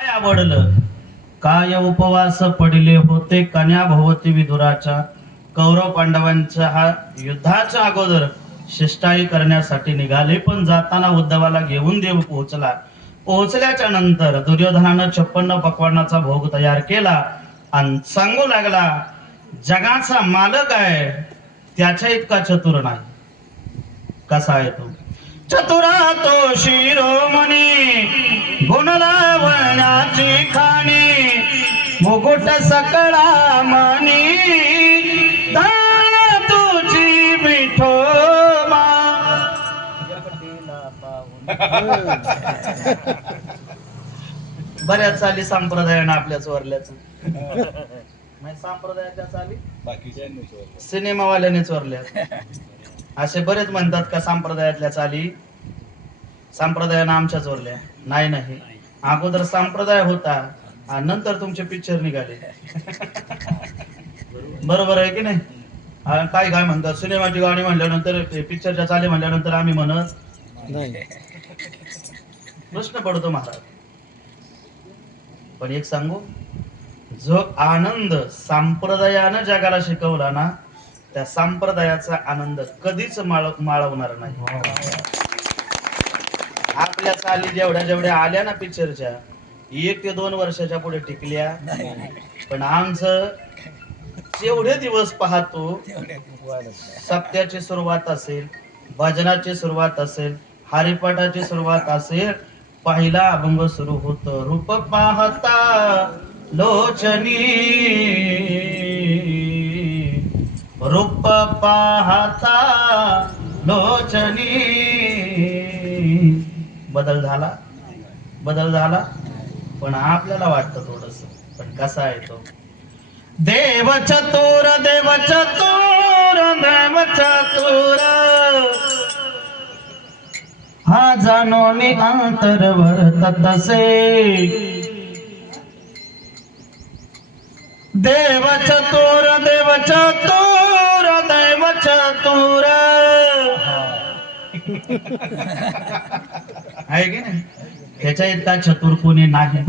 काय आवडलं काय उपवास पडिले होते कन्या भोवती विदुराच्या. कौरव पांडवांच्या हा युद्धाच्या अगोदर शिष्टाई करण्यासाठी निघाले, पण जाताना उद्धवाला घेऊन देव पोहोचला. पोहोचल्याच्या नंतर दुर्योधनानं 56 पक्वान्नाचा भोग तयार केला आणि सांगू लागला, जगाचा मालक आहे त्याच्या इतका चतुर नाही. कसा आहे तो? चतुरा तो शिरोमणी, गुण लावण्याची खाणी, मुकुट सकळा मणी, दान तुझी विठोबा. बऱ्याच चाली संप्रदायानं आपल्या चोरल्याच. संप्रदायाच्या चाली सिनेमावाल्याने चोरल्या. असे बरेच म्हणतात का संप्रदायातल्या चाली संप्रदायानं आमच्या चोरल्या. नाही नाही, अगोदर संप्रदाय होता आणि नंतर तुमचे पिक्चर निघाले. बरोबर आहे की नाही? काय काय म्हणतात, सिनेमाची गाणी म्हणल्यानंतर पिक्चरच्या चाली म्हणल्यानंतर आम्ही म्हणत नाही. प्रश्न पडतो महाराज. पण एक सांगू, जो आनंद संप्रदायानं जगाला शिकवला ना, त्या संप्रदायाचा आनंद कधीच माळवणार नाही. आपल्या चाली जेवढ्या जेवढ्या आल्या ना पिक्चरच्या, 1 ते 2 वर्षाच्या पुढे टिकल्या. पण आमचं जेवढे दिवस पाहतो, सप्त्याची सुरुवात असेल, भजनाची सुरुवात असेल, हरिपाठाची सुरुवात असेल, पहिला अभंग सुरू होतो, रूप पाहता लोचनी, रूप पाहता लोचनी. बदल झाला, बदल झाला, पण आपल्याला वाटतं थोडस. पण कसा आहे तो? देव चतुर, देव चतुर, देव चतुर, हा जाणो मी अंतर वर्ततसे. देव चतुर, देव चतुर, देव चतुर. आहे की नाही? ह्याच्या इतका चतुर कोणी नाही.